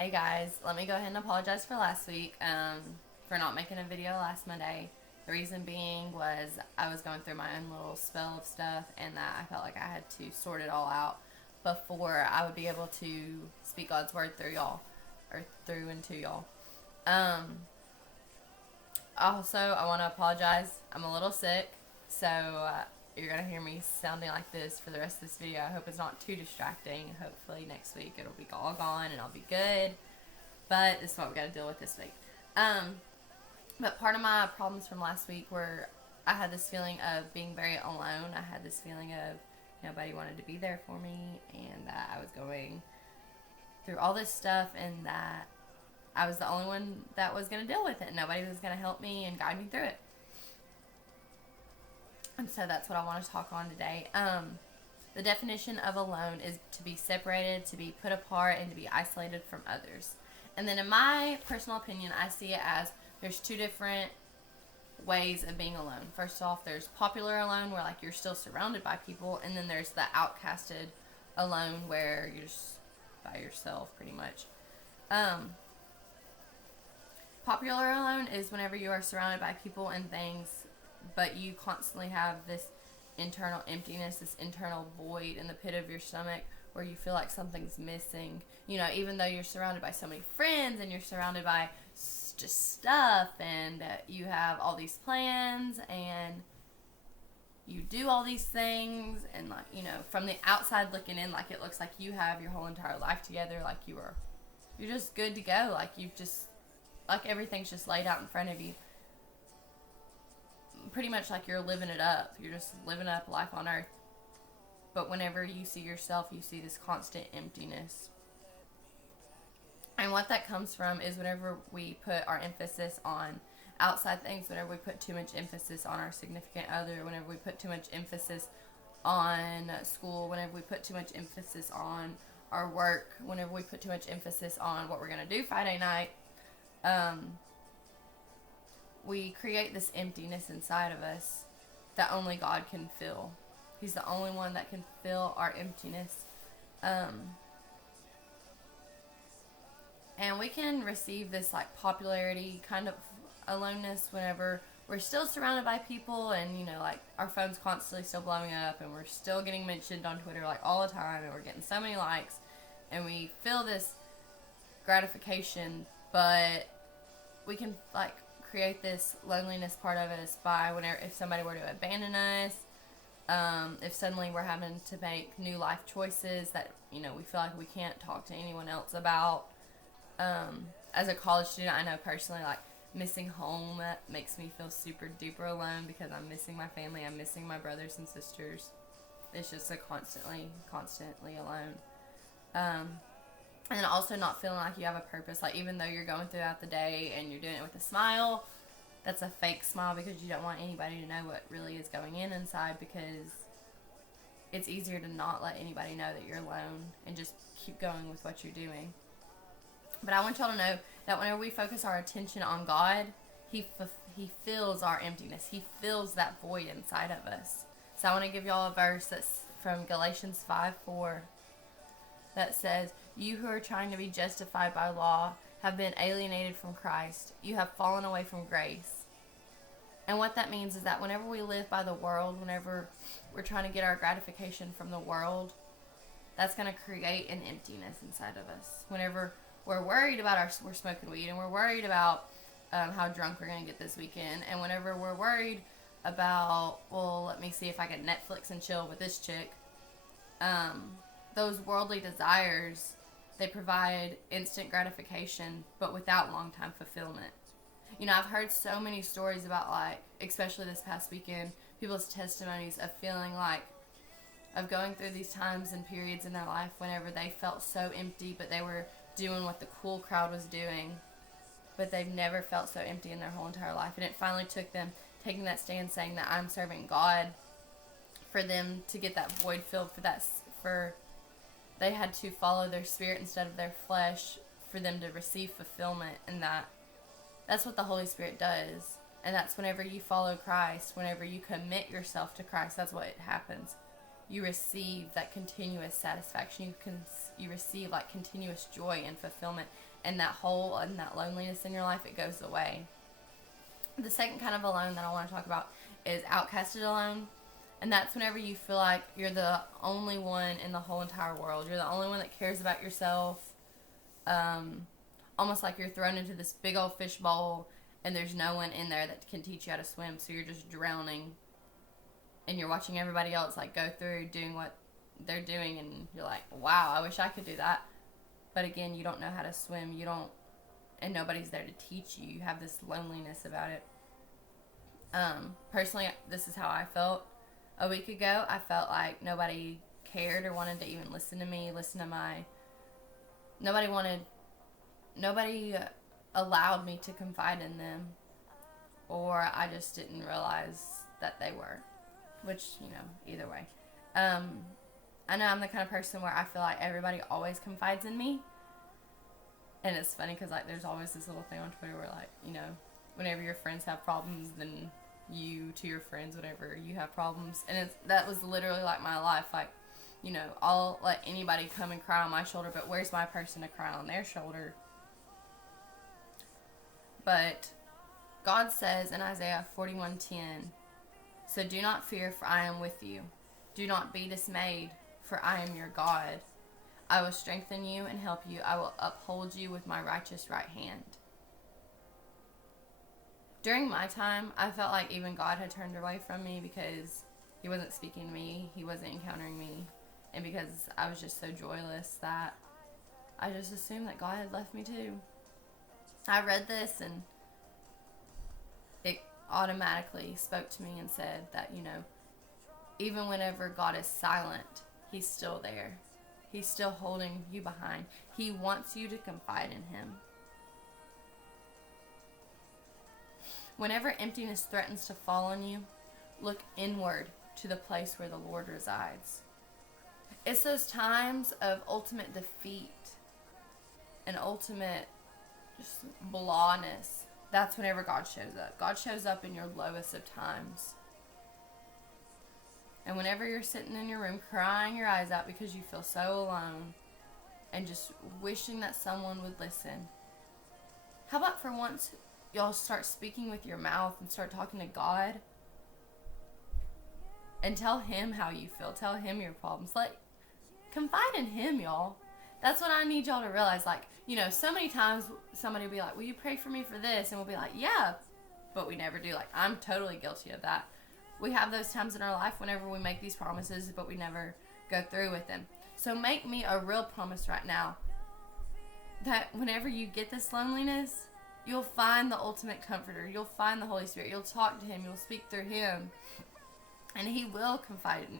Hey guys, let me go ahead and apologize for last week, for not making a video last Monday. The reason being was I was going through my own little spell of stuff and that I felt like I had to sort it all out before I would be able to speak God's word through y'all, or through and to y'all. Um, Also, I want to apologize. I'm a little sick, so you're going to hear me sounding like this for the rest of this video. I hope it's not too distracting. Hopefully next week it'll be all gone and I'll be good. But this is what we got to deal with this week. But part of my problems from last week were I had this feeling of being very alone. I had this feeling of nobody wanted to be there for me, and that I was going through all this stuff, and that I was the only one that was going to deal with it. Nobody was going to help me and guide me through it. And so that's what I want to talk on today. The definition of alone is to be separated, to be put apart, and to be isolated from others. And then in my personal opinion, I see it as there's two different ways of being alone. First off, there's popular alone, where like you're still surrounded by people, and then there's the outcasted alone, where you're just by yourself pretty much. Popular alone is whenever you are surrounded by people and things, but you constantly have this internal emptiness, this internal void in the pit of your stomach where you feel like something's missing. Even though you're surrounded by so many friends and you're surrounded by just stuff, and you have all these plans and you do all these things, and from the outside looking in, like it looks like you have your whole entire life together, like you're just good to go, like everything's just laid out in front of you. Pretty much like you're living it up. You're just living up life on earth. But whenever you see yourself, you see this constant emptiness. And what that comes from is whenever we put our emphasis on outside things, whenever we put too much emphasis on our significant other, whenever we put too much emphasis on school, whenever we put too much emphasis on our work, whenever we put too much emphasis on what we're going to do Friday night, we create this emptiness inside of us that only God can fill. He's the only one that can fill our emptiness. And we can receive this like popularity kind of aloneness whenever we're still surrounded by people, and like our phone's constantly still blowing up, and we're still getting mentioned on Twitter like all the time, and we're getting so many likes, and we feel this gratification. But we can like create this loneliness part of us by if somebody were to abandon us, if suddenly we're having to make new life choices that we feel like we can't talk to anyone else about. As a college student, I know personally, like missing home makes me feel super duper alone, because I'm missing my family, I'm missing my brothers and sisters. It's just a constantly alone. And also not feeling like you have a purpose. Like even though you're going throughout the day and you're doing it with a smile, that's a fake smile, because you don't want anybody to know what really is going inside, because it's easier to not let anybody know that you're alone and just keep going with what you're doing. But I want y'all to know that whenever we focus our attention on God, He fills our emptiness. He fills that void inside of us. So I want to give y'all a verse that's from Galatians 5:4 that says, "You who are trying to be justified by law have been alienated from Christ. You have fallen away from grace." And what that means is that whenever we live by the world, whenever we're trying to get our gratification from the world, that's going to create an emptiness inside of us. Whenever we're worried about we're smoking weed, and we're worried about how drunk we're going to get this weekend, and whenever we're worried about, well, let me see if I can Netflix and chill with this chick, those worldly desires, they provide instant gratification, but without long-time fulfillment. I've heard so many stories about, like, especially this past weekend, people's testimonies of feeling like, of going through these times and periods in their life whenever they felt so empty, but they were doing what the cool crowd was doing, but they've never felt so empty in their whole entire life. And it finally took them taking that stand, saying that I'm serving God, for them to get that void filled, for they had to follow their spirit instead of their flesh for them to receive fulfillment. And that's what the Holy Spirit does. And that's whenever you follow Christ, whenever you commit yourself to Christ, that's what happens. you receive that continuous satisfaction. You receive like continuous joy and fulfillment, and that hole and that loneliness in your life, it goes away. The second kind of alone that I want to talk about is outcasted alone. And that's whenever you feel like you're the only one in the whole entire world. You're the only one that cares about yourself. Almost like you're thrown into this big old fish bowl and there's no one in there that can teach you how to swim. So you're just drowning. And you're watching everybody else like go through doing what they're doing. And you're like, wow, I wish I could do that. But again, you don't know how to swim. And nobody's there to teach you. You have this loneliness about it. Personally, this is how I felt. A week ago, I felt like nobody cared or wanted to even listen to me, nobody allowed me to confide in them, or I just didn't realize that they were, which, either way. I know I'm the kind of person where I feel like everybody always confides in me, and it's funny because, like, there's always this little thing on Twitter where, like, whenever your friends have problems, then you to your friends whenever you have problems. And that was literally like my life. Like, I'll let anybody come and cry on my shoulder, but where's my person to cry on their shoulder? But God says in Isaiah 41:10, so do not fear, for I am with you. Do not be dismayed, for I am your God. I will strengthen you and help you. I will uphold you with my righteous right hand. During my time, I felt like even God had turned away from me because he wasn't speaking to me, he wasn't encountering me, and because I was just so joyless that I just assumed that God had left me too. I read this and it automatically spoke to me and said that, even whenever God is silent, he's still there. He's still holding you behind. He wants you to confide in him. Whenever emptiness threatens to fall on you, look inward to the place where the Lord resides. It's those times of ultimate defeat and ultimate just blahness. That's whenever God shows up. God shows up in your lowest of times. And whenever you're sitting in your room crying your eyes out because you feel so alone and just wishing that someone would listen, how about for once y'all start speaking with your mouth and start talking to God and tell him how you feel. Tell him your problems. Confide in him, y'all. That's what I need y'all to realize. So many times somebody will be like, will you pray for me for this? And we'll be like, yeah, but we never do. I'm totally guilty of that. We have those times in our life whenever we make these promises, but we never go through with them. So make me a real promise right now that whenever you get this loneliness, you'll find the ultimate comforter. You'll find the Holy Spirit. You'll talk to him. You'll speak through him. And he will confide in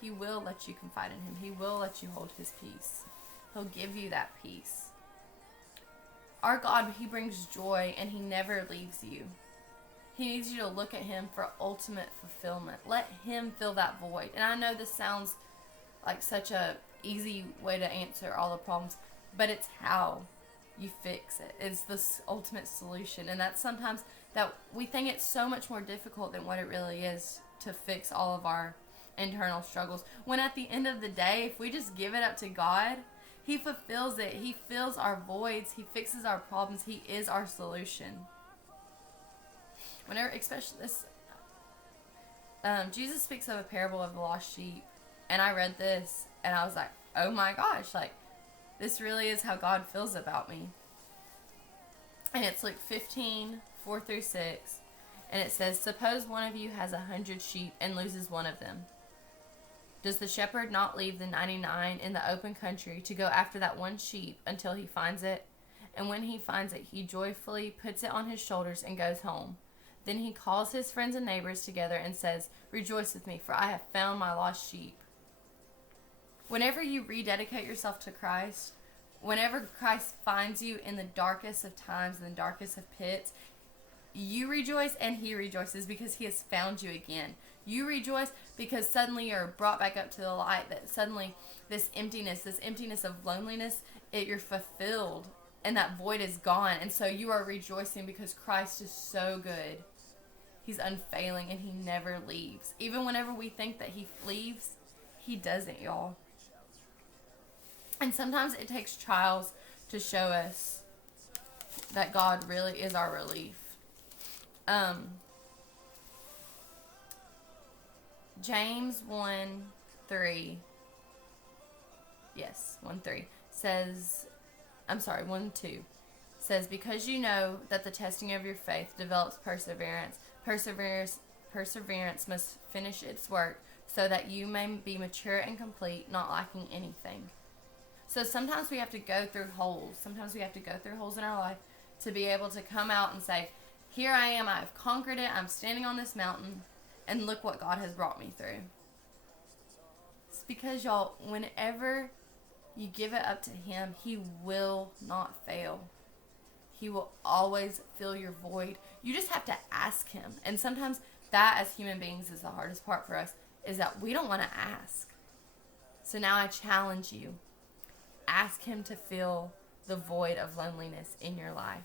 He will let you confide in him. He will let you hold his peace. He'll give you that peace. Our God, he brings joy and he never leaves you. He needs you to look at him for ultimate fulfillment. Let him fill that void. And I know this sounds like such a easy way to answer all the problems, but it's how you fix it. It's this ultimate solution. And that's sometimes that we think it's so much more difficult than what it really is to fix all of our internal struggles. When at the end of the day, if we just give it up to God, he fulfills it. He fills our voids. He fixes our problems. He is our solution. Whenever, especially this, Jesus speaks of a parable of the lost sheep. And I read this and I was like, oh my gosh, this really is how God feels about me. And it's Luke 15:4-6. And it says, suppose one of you has 100 sheep and loses one of them. Does the shepherd not leave the 99 in the open country to go after that one sheep until he finds it? And when he finds it, he joyfully puts it on his shoulders and goes home. Then he calls his friends and neighbors together and says, rejoice with me, for I have found my lost sheep. Whenever you rededicate yourself to Christ, whenever Christ finds you in the darkest of times, in the darkest of pits, you rejoice and he rejoices because he has found you again. You rejoice because suddenly you're brought back up to the light, that suddenly this emptiness of loneliness, you're fulfilled and that void is gone. And so you are rejoicing because Christ is so good. He's unfailing and he never leaves. Even whenever we think that he leaves, he doesn't, y'all. And sometimes it takes trials to show us that God really is our relief. James 1:3. Yes, 1:3 says, 1:2 says, because you know that the testing of your faith develops perseverance. Perseverance must finish its work so that you may be mature and complete, not lacking anything. So sometimes we have to go through holes. Sometimes we have to go through holes in our life to be able to come out and say, here I am, I have conquered it, I'm standing on this mountain, and look what God has brought me through. It's because, y'all, whenever you give it up to him, he will not fail. He will always fill your void. You just have to ask him. And sometimes that, as human beings, is the hardest part for us, is that we don't want to ask. So now I challenge you. Ask him to fill the void of loneliness in your life.